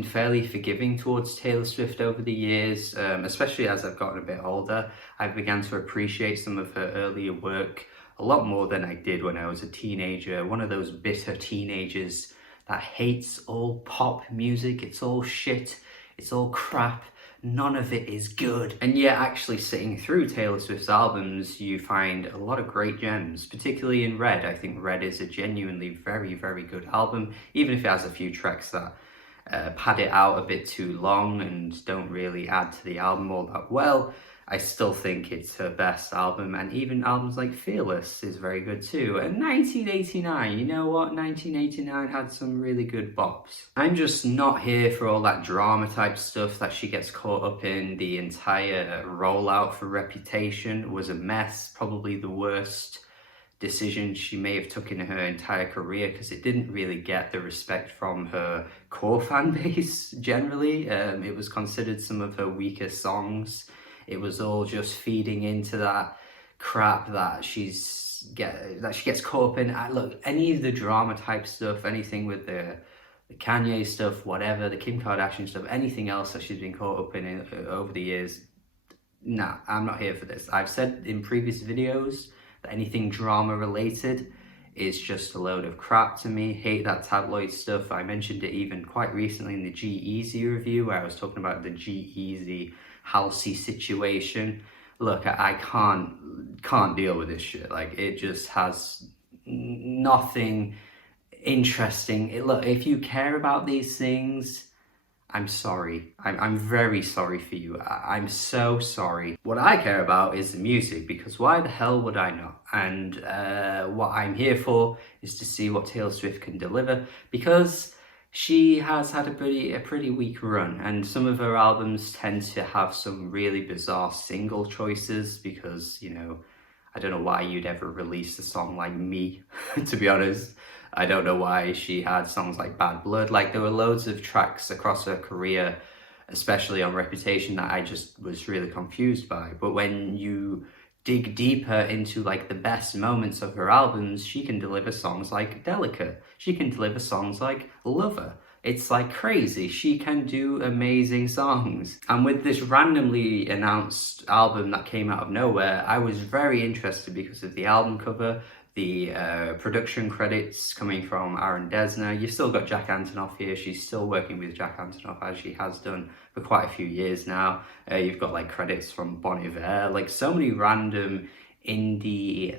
been fairly forgiving towards Taylor Swift over the years, especially as I've gotten a bit older. I've begun to appreciate some of her earlier work a lot more than I did when I was a teenager. One of those bitter teenagers that hates all pop music. It's all shit, it's all crap, none of it is good. And yet, actually sitting through Taylor Swift's albums, you find a lot of great gems, particularly in Red. I think Red is a genuinely very, very good album, even if it has a few tracks that pad it out a bit too long and don't really add to the album all that well. I still think it's her best album, and even albums like Fearless is very good too. And 1989, you know what? 1989 had some really good bops. I'm just not here for all that drama type stuff that she gets caught up in. The entire rollout for Reputation was a mess, probably the worst decision she may have took in her entire career, because it didn't really get the respect from her core fan base generally. It was considered some of her weakest songs. It was all just feeding into that crap that she gets caught up in. Look, any of the drama type stuff, anything with the Kanye stuff, whatever, the Kim Kardashian stuff, anything else that she's been caught up in over the years, nah, I'm not here for this. I've said in previous videos that anything drama related is just a load of crap to me. Hate that tabloid stuff. I mentioned it even quite recently in the G-Eazy review, where I was talking about the G-Eazy Halsey situation. Look, I can't deal with this shit. Like, it just has nothing interesting. Look, if you care about these things, I'm sorry. I'm very sorry for you. I'm so sorry. What I care about is the music, because why the hell would I not? And what I'm here for is to see what Taylor Swift can deliver, because she has had a pretty weak run, and some of her albums tend to have some really bizarre single choices, because, you know, I don't know why you'd ever release a song like Me, to be honest. I don't know why she had songs like Bad Blood. Like, there were loads of tracks across her career, especially on Reputation, that I just was really confused by. But when you dig deeper into like the best moments of her albums, she can deliver songs like Delicate. She can deliver songs like Lover. It's like crazy. She can do amazing songs. And with this randomly announced album that came out of nowhere, I was very interested because of the album cover, the production credits coming from Aaron Dessner. You've still got Jack Antonoff here. She's still working with Jack Antonoff, as she has done for quite a few years now. You've got like credits from Bon Iver, like so many random indie,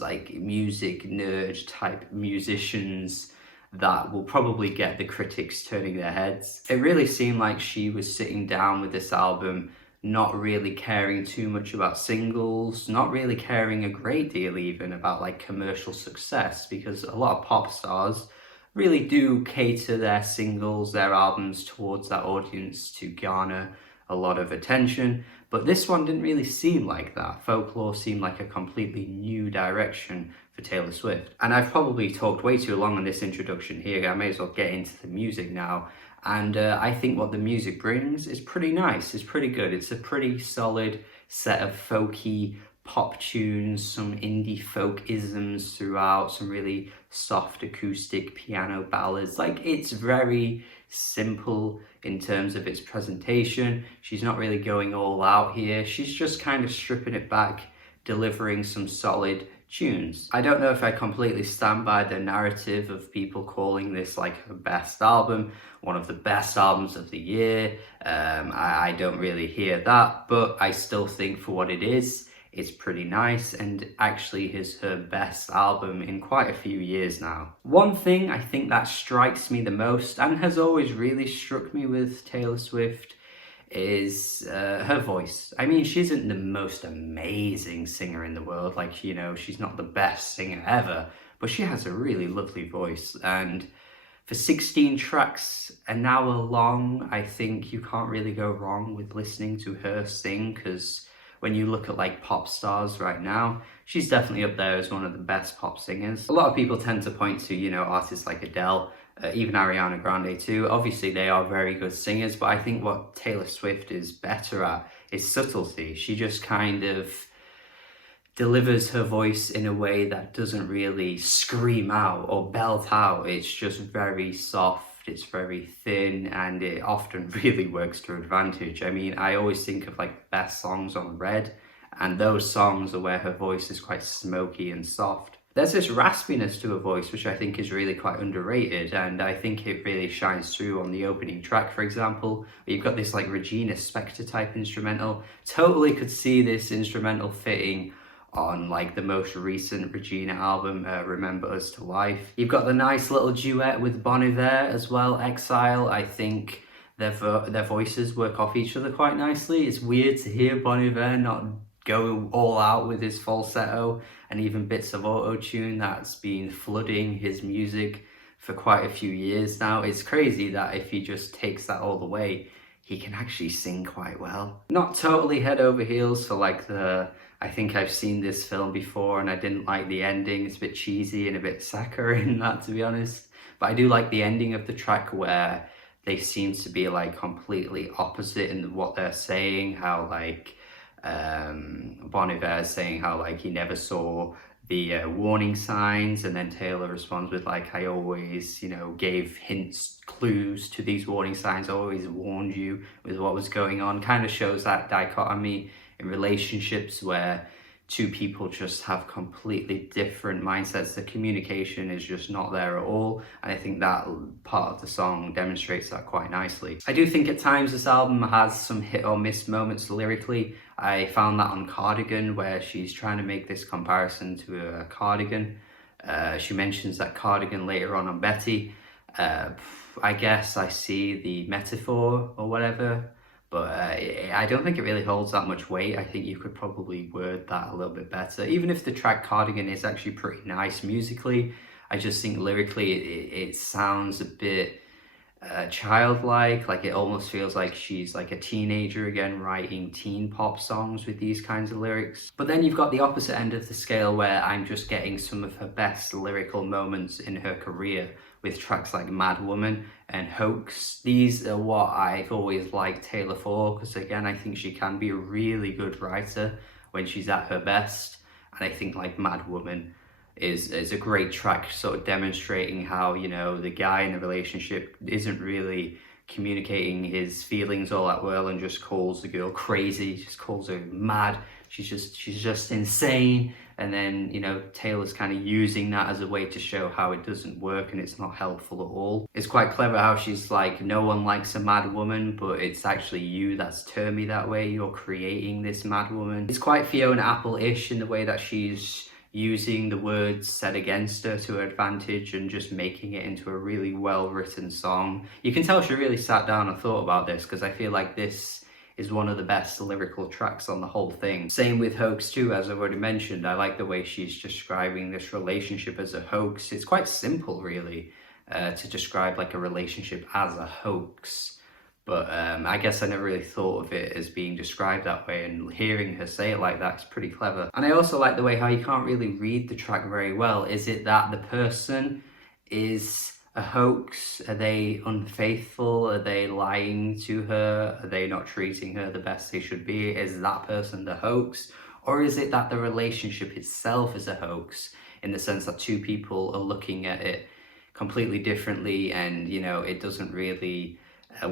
like music nerd type musicians that will probably get the critics turning their heads. It really seemed like she was sitting down with this album, not really caring too much about singles, not really caring a great deal even about like commercial success, because a lot of pop stars really do cater their singles, their albums towards that audience to garner a lot of attention. But this one didn't really seem like that. Folklore seemed like a completely new direction for Taylor Swift. And I've probably talked way too long on this introduction here. I may as well get into the music now. And I think what the music brings is pretty nice. It's pretty good. It's a pretty solid set of folky pop tunes, some indie folk isms throughout, some really soft acoustic piano ballads. Like, it's very simple in terms of its presentation. She's not really going all out here. She's just kind of stripping it back, delivering some solid tunes. I don't know if I completely stand by the narrative of people calling this like her best album, one of the best albums of the year. I don't really hear that, but I still think for what it is, it's pretty nice, and actually is her best album in quite a few years now. One thing I think that strikes me the most, and has always really struck me with Taylor Swift, is her voice. I mean, she isn't the most amazing singer in the world, like, you know, she's not the best singer ever, but she has a really lovely voice. And for 16 tracks, an hour long, I think you can't really go wrong with listening to her sing, because when you look at like pop stars right now, she's definitely up there as one of the best pop singers. A lot of people tend to point to, you know, artists like Adele, even Ariana Grande too. Obviously they are very good singers, but I think what Taylor Swift is better at is subtlety. She just kind of delivers her voice in a way that doesn't really scream out or belt out. It's just very soft, it's very thin, and it often really works to advantage. I mean, I always think of like the best songs on Red, and those songs are where her voice is quite smoky and soft. There's this raspiness to her voice, which I think is really quite underrated, and I think it really shines through on the opening track, for example. You've got this like Regina Spektor type instrumental. Totally could see this instrumental fitting on like the most recent Regina album, Remember Us to Life. You've got the nice little duet with Bon Iver as well, Exile. I think their voices work off each other quite nicely. It's weird to hear Bon Iver not go all out with his falsetto and even bits of auto-tune that's been flooding his music for quite a few years now. It's crazy that if he just takes that all the way, he can actually sing quite well. Not totally head over heels for like I think I've seen this film before and I didn't like the ending. It's a bit cheesy and a bit saccharine, that, to be honest. But I do like the ending of the track where they seem to be like completely opposite in what they're saying. How like Bon Iver saying how like he never saw the warning signs, and then Taylor responds with like, I always, you know, gave hints, clues to these warning signs, I always warned you with what was going on. Kind of shows that dichotomy in relationships where two people just have completely different mindsets. The communication is just not there at all, and I think that part of the song demonstrates that quite nicely. I do think at times this album has some hit or miss moments lyrically. I found that on Cardigan, where she's trying to make this comparison to a cardigan. She mentions that cardigan later on Betty. I guess I see the metaphor or whatever, but I don't think it really holds that much weight. I think you could probably word that a little bit better. Even if the track Cardigan is actually pretty nice musically, I just think lyrically it sounds a bit childlike. Like it almost feels like she's like a teenager again, writing teen pop songs with these kinds of lyrics. But then you've got the opposite end of the scale, where I'm just getting some of her best lyrical moments in her career with tracks like Mad Woman and Hoax. These are what I've always liked Taylor for, because again, I think she can be a really good writer when she's at her best. And I think like Mad Woman is a great track, sort of demonstrating how, you know, the guy in the relationship isn't really communicating his feelings all that well and just calls the girl crazy, just calls her mad. She's just insane. And then, you know, Taylor's kind of using that as a way to show how it doesn't work and it's not helpful at all. It's quite clever how she's like, no one likes a mad woman, but it's actually you that's turned me that way. You're creating this mad woman. It's quite Fiona Apple-ish in the way that she's using the words said against her to her advantage and just making it into a really well-written song. You can tell she really sat down and thought about this, because I feel like this is one of the best lyrical tracks on the whole thing. Same with Hoax too, as I've already mentioned. I like the way she's describing this relationship as a hoax. It's quite simple, really, to describe like a relationship as a hoax. But I guess I never really thought of it as being described that way, and hearing her say it like that is pretty clever. And I also like the way how you can't really read the track very well. Is it that the person is a hoax? Are they unfaithful? Are they lying to her? Are they not treating her the best they should be? Is that person the hoax? Or is it that the relationship itself is a hoax, in the sense that two people are looking at it completely differently, and, you know, it doesn't really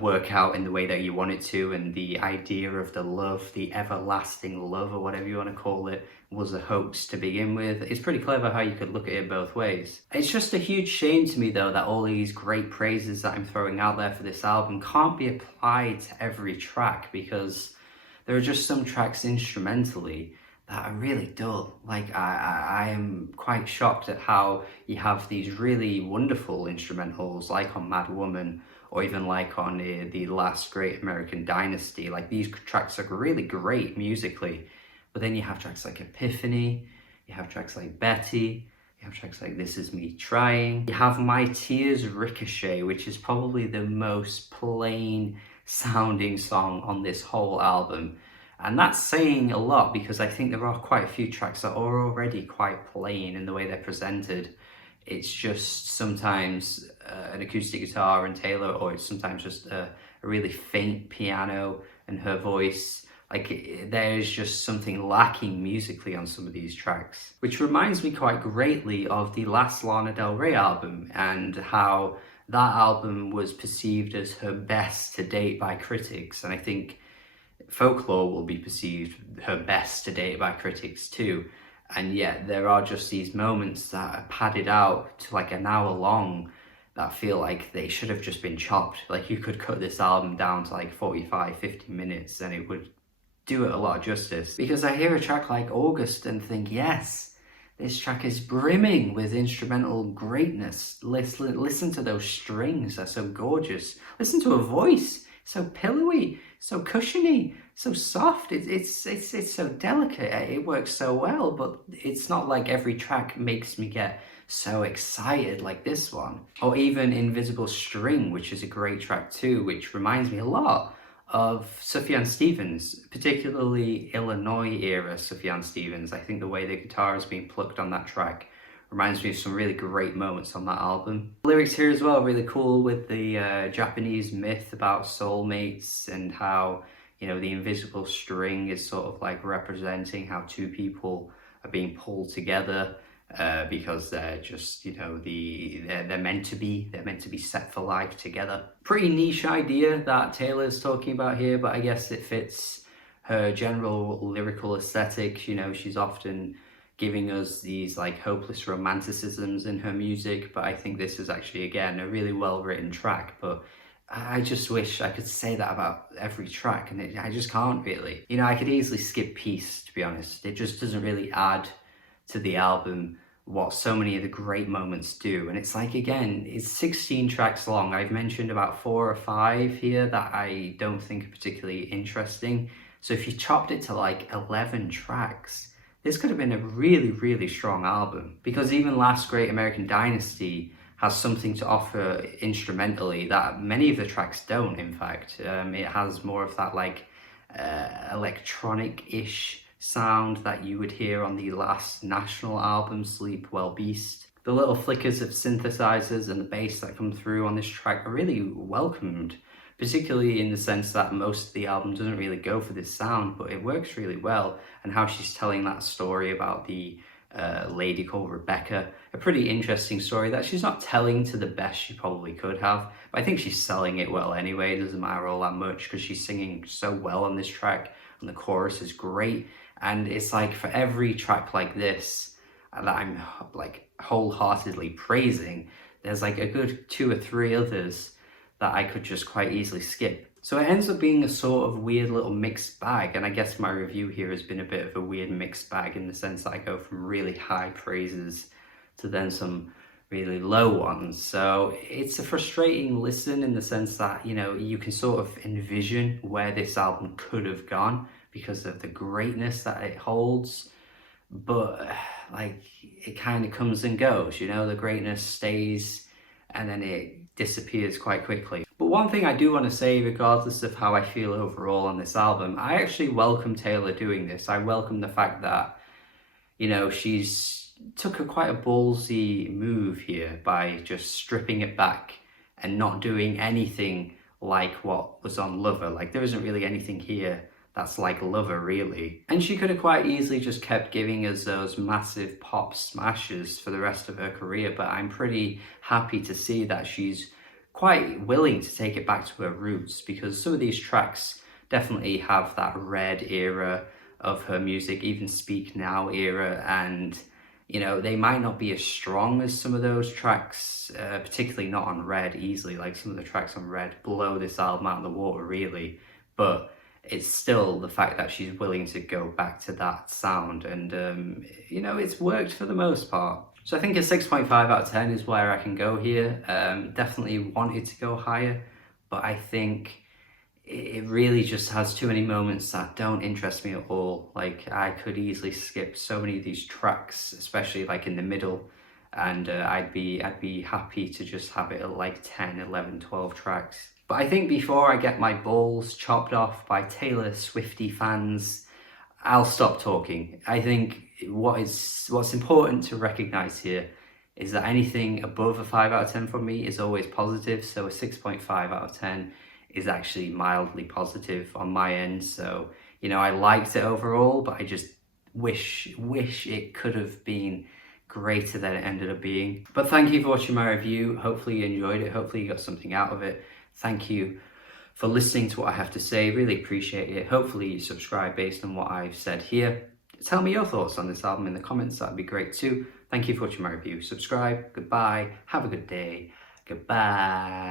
work out in the way that you want it to, and the idea of the love, the everlasting love, or whatever you want to call it, was a hoax to begin with. It's pretty clever how you could look at it both ways. It's just a huge shame to me, though, that all these great praises that I'm throwing out there for this album can't be applied to every track, because there are just some tracks instrumentally that are really dull. Like, I am quite shocked at how you have these really wonderful instrumentals, like on Mad Woman, or even like on the last Great American Dynasty. Like, these tracks are really great musically, but then you have tracks like Epiphany, you have tracks like Betty, you have tracks like This Is Me Trying. You have My Tears Ricochet, which is probably the most plain sounding song on this whole album. And that's saying a lot, because I think there are quite a few tracks that are already quite plain in the way they're presented. It's just sometimes an acoustic guitar and Taylor, or it's sometimes just a really faint piano and her voice. Like, there's just something lacking musically on some of these tracks, which reminds me quite greatly of the last Lana Del Rey album, and how that album was perceived as her best to date by critics, and I think Folklore will be perceived her best to date by critics too. And yet there are just these moments that are padded out to like an hour long that feel like they should have just been chopped. Like you could cut this album down to like 45, 50 minutes and it would do it a lot of justice. Because I hear a track like August and think, yes, this track is brimming with instrumental greatness. Listen to those strings, they're so gorgeous. Listen to her voice, so pillowy, so cushiony, so soft. It's so delicate. It works so well, but it's not like every track makes me get so excited like this one. Or even Invisible String, which is a great track too, which reminds me a lot of Sufjan Stevens, particularly Illinois era Sufjan Stevens. I think the way the guitar has been plucked on that track reminds me of some really great moments on that album. The lyrics here as well, really cool with the Japanese myth about soulmates and how, you know, the invisible string is sort of like representing how two people are being pulled together because they're just, you know, they're meant to be set for life together. Pretty niche idea that Taylor's talking about here, but I guess it fits her general lyrical aesthetic. You know, she's often giving us these like hopeless romanticisms in her music, but I think this is actually, again, a really well written track. But I just wish I could say that about every track, and I just can't really. You know, I could easily skip Peace, to be honest. It just doesn't really add to the album what so many of the great moments do. And it's like, again, it's 16 tracks long. I've mentioned about 4 or 5 here that I don't think are particularly interesting. So if you chopped it to like 11 tracks, this could have been a really, really strong album. Because even Last Great American Dynasty has something to offer instrumentally that many of the tracks don't, in fact. It has more of that like electronic-ish sound that you would hear on the last National album, Sleep Well Beast. The little flickers of synthesizers and the bass that come through on this track are really welcomed, particularly in the sense that most of the album doesn't really go for this sound, but it works really well. And how she's telling that story about the lady called Rebecca, a pretty interesting story that she's not telling to the best she probably could have, but I think she's selling it well anyway. It doesn't matter all that much because she's singing so well on this track and the chorus is great. And it's like for every track like this that I'm like wholeheartedly praising, there's like a good 2 or 3 others that I could just quite easily skip. So it ends up being a sort of weird little mixed bag, and I guess my review here has been a bit of a weird mixed bag in the sense that I go from really high praises to then some really low ones. So it's a frustrating listen in the sense that, you know, you can sort of envision where this album could have gone because of the greatness that it holds, but like it kind of comes and goes, you know, the greatness stays and then it disappears quite quickly. But one thing I do want to say, regardless of how I feel overall on this album, I actually welcome Taylor doing this. I welcome the fact that, you know, she's took quite a ballsy move here by just stripping it back and not doing anything like what was on Lover. Like there isn't really anything here that's like Lover, really. And she could have quite easily just kept giving us those massive pop smashes for the rest of her career, but I'm pretty happy to see that she's quite willing to take it back to her roots, because some of these tracks definitely have that Red era of her music, even Speak Now era, and you know, they might not be as strong as some of those tracks, particularly not on Red easily. Like some of the tracks on Red blow this album out of the water, really, but it's still the fact that she's willing to go back to that sound, and you know, it's worked for the most part. So I think a 6.5 out of 10 is where I can go here. Definitely wanted to go higher, but I think it really just has too many moments that don't interest me at all. Like I could easily skip so many of these tracks, especially like in the middle, and I'd be happy to just have it at like 10, 11, 12 tracks. But I think before I get my balls chopped off by Taylor Swiftie fans, I'll stop talking. I think what's important to recognize here is that anything above a 5 out of 10 from me is always positive. So a 6.5 out of 10 is actually mildly positive on my end. So, you know, I liked it overall, but I just wish it could have been greater than it ended up being. But thank you for watching my review. Hopefully you enjoyed it. Hopefully you got something out of it. Thank you for listening to what I have to say. Really appreciate it. Hopefully you subscribe based on what I've said here. Tell me your thoughts on this album in the comments. That'd be great too. Thank you for watching my review. Subscribe. Goodbye. Have a good day. Goodbye.